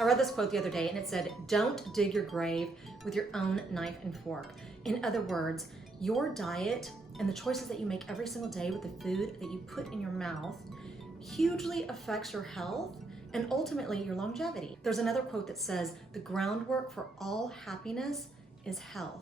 I read this quote the other day and it said, "Don't dig your grave with your own knife and fork." In other words, your diet and the choices that you make every single day with the food that you put in your mouth hugely affects your health and ultimately your longevity. There's another quote that says, "The groundwork for all happiness is health."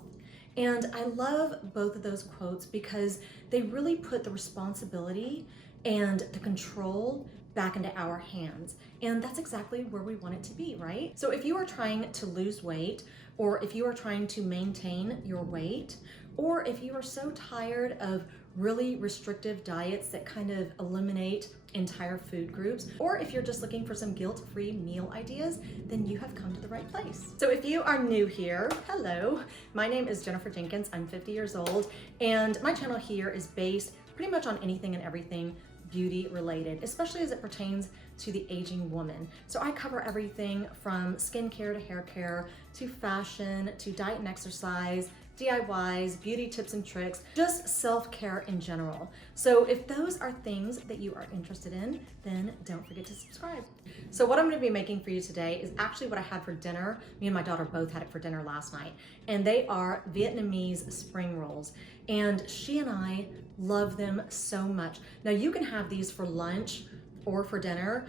And I love both of those quotes because they really put the responsibility and the control back into our hands. And that's exactly where we want it to be, right? So if you are trying to lose weight, or if you are trying to maintain your weight, or if you are so tired of really restrictive diets that kind of eliminate entire food groups, or if you're just looking for some guilt-free meal ideas, then you have come to the right place. So if you are new here, hello, my name is Jennifer Jenkins. I'm 50 years old, and my channel here is based pretty much on anything and everything beauty related, especially as it pertains to the aging woman. So I cover everything from skincare to hair care, to fashion, to diet and exercise, DIYs, beauty tips and tricks, just self-care in general. So if those are things that you are interested in, then don't forget to subscribe. So what I'm gonna be making for you today is actually what I had for dinner. Me and my daughter both had it for dinner last night. And they are Vietnamese spring rolls. And she and I love them so much. Now you can have these for lunch or for dinner.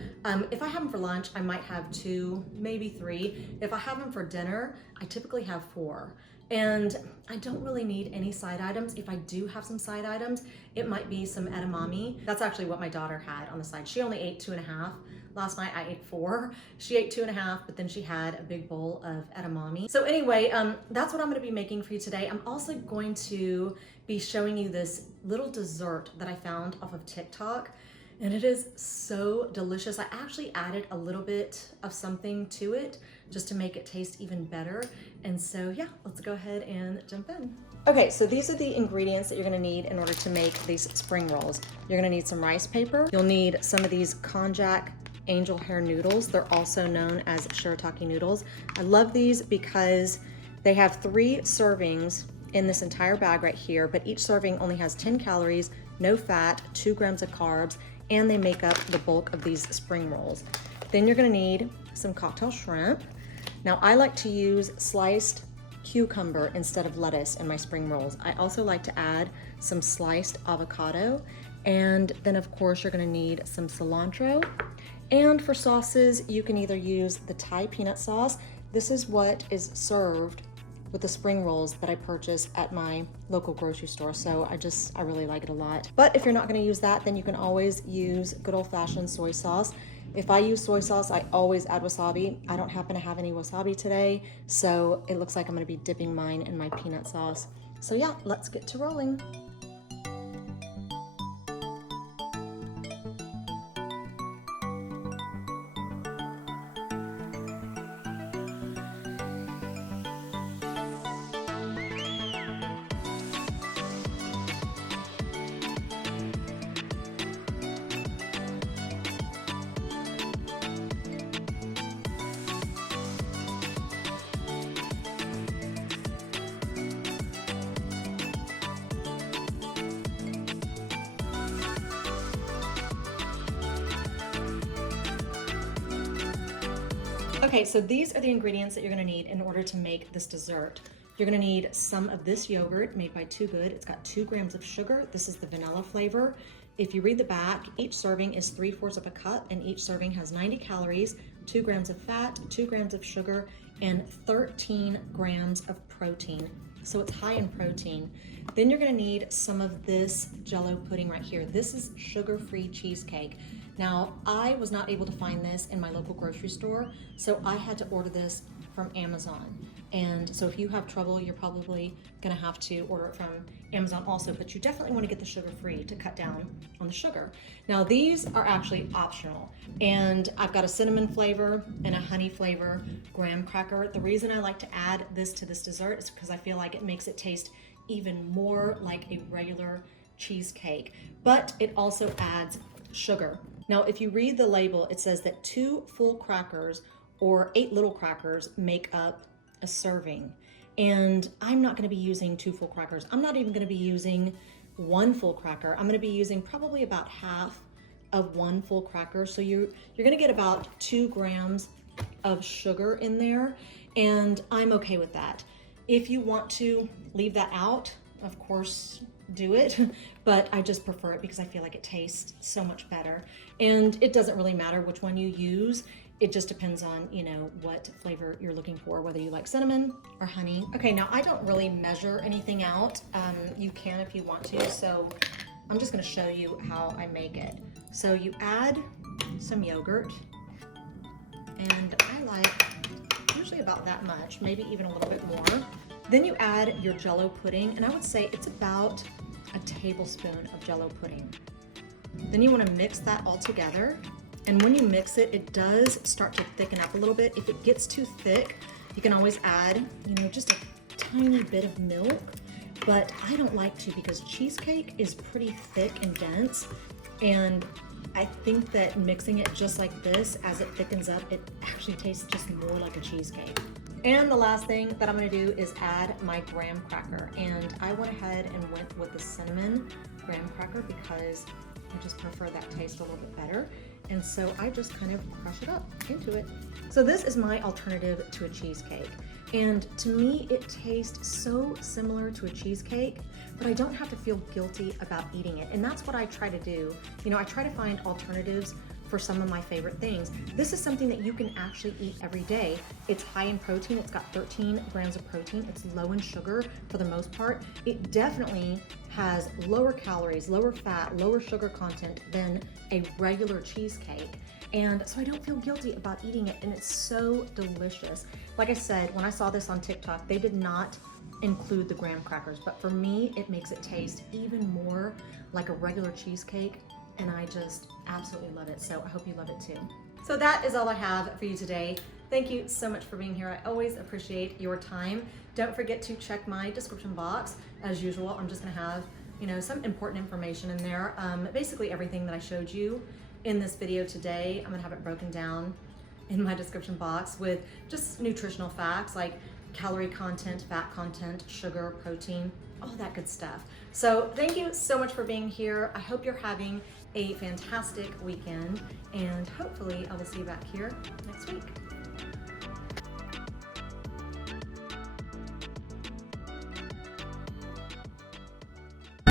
If I have them for lunch, I might have 2, maybe 3. If I have them for dinner, I typically have 4. And I don't really need any side items. If I do have some side items, it might be some edamame. That's actually what my daughter had on the side. She only ate 2.5. Last night I ate 4. She ate 2.5, but then she had a big bowl of edamame. So anyway, that's what I'm gonna be making for you today. I'm also going to be showing you this little dessert that I found off of TikTok. And it is so delicious. I actually added a little bit of something to it just to make it taste even better. And so yeah, let's go ahead and jump in. Okay, so these are the ingredients that you're gonna need in order to make these spring rolls. You're gonna need some rice paper. You'll need some of these Konjac angel hair noodles. They're also known as shirataki noodles. I love these because they have 3 servings in this entire bag right here, but each serving only has 10 calories, no fat, 2 grams of carbs, and they make up the bulk of these spring rolls. Then you're gonna need some cocktail shrimp. Now I like to use sliced cucumber instead of lettuce in my spring rolls. I also like to add some sliced avocado. And then of course you're gonna need some cilantro. And for sauces, you can either use the Thai peanut sauce. This is what is served with the spring rolls that I purchase at my local grocery store. So I really like it a lot. But if you're not gonna use that, then you can always use good old-fashioned soy sauce. If I use soy sauce, I always add wasabi. I don't happen to have any wasabi today, so it looks like I'm gonna be dipping mine in my peanut sauce. So yeah, let's get to rolling. Okay, so these are the ingredients that you're gonna need in order to make this dessert. You're gonna need some of this yogurt made by Too Good. It's got 2 grams of sugar. This is the vanilla flavor. If you read the back, each serving is 3/4 of a cup, and each serving has 90 calories, 2 grams of fat, 2 grams of sugar, and 13 grams of protein. So it's high in protein. Then you're gonna need some of this Jello pudding right here. This is sugar-free cheesecake. Now, I was not able to find this in my local grocery store, so I had to order this from Amazon. And so if you have trouble, you're probably gonna have to order it from Amazon also, but you definitely wanna get the sugar-free to cut down on the sugar. Now, these are actually optional, and I've got a cinnamon flavor and a honey flavor graham cracker. The reason I like to add this to this dessert is because I feel like it makes it taste even more like a regular cheesecake, but it also adds sugar. Now, if you read the label, it says that 2 full crackers or 8 little crackers make up a serving. And I'm not gonna be using 2 full crackers. I'm not even gonna be using 1 full cracker. I'm gonna be using probably about half of 1 full cracker. So you're gonna get about 2 grams of sugar in there, and I'm okay with that. If you want to leave that out, of course, do it, but I just prefer it because I feel like it tastes so much better. And it doesn't really matter which one you use. It just depends on, you know, what flavor you're looking for, whether you like cinnamon or honey. Okay, now I don't really measure anything out. You can if you want to, so I'm just gonna show you how I make it. So you add some yogurt, and I like usually about that much, maybe even a little bit more. Then you add your Jell-O pudding, and I would say it's about a tablespoon of Jell-O pudding. Then you want to mix that all together, and when you mix it, it does start to thicken up a little bit. If it gets too thick, you can always add, you know, just a tiny bit of milk, but I don't like to because cheesecake is pretty thick and dense, and I think that mixing it just like this, as it thickens up, it actually tastes just more like a cheesecake. And the last thing that I'm gonna do is add my graham cracker. And I went ahead and went with the cinnamon graham cracker because I just prefer that taste a little bit better. And so I just kind of crush it up into it. So this is my alternative to a cheesecake. And to me, it tastes so similar to a cheesecake, but I don't have to feel guilty about eating it. And that's what I try to do. You know, I try to find alternatives for some of my favorite things. This is something that you can actually eat every day. It's high in protein. It's got 13 grams of protein. It's low in sugar for the most part. It definitely has lower calories, lower fat, lower sugar content than a regular cheesecake. And so I don't feel guilty about eating it, and it's so delicious. Like I said, when I saw this on TikTok, they did not include the graham crackers, but for me, it makes it taste even more like a regular cheesecake, and I just absolutely love it. So I hope you love it too. So that is all I have for you today. Thank you so much for being here. I always appreciate your time. Don't forget to check my description box. As usual, I'm just gonna have, you know, some important information in there. Basically everything that I showed you in this video today, I'm gonna have it broken down in my description box with just nutritional facts like calorie content, fat content, sugar, protein, all that good stuff. So thank you so much for being here. I hope you're having a fantastic weekend, and hopefully I will see you back here next week.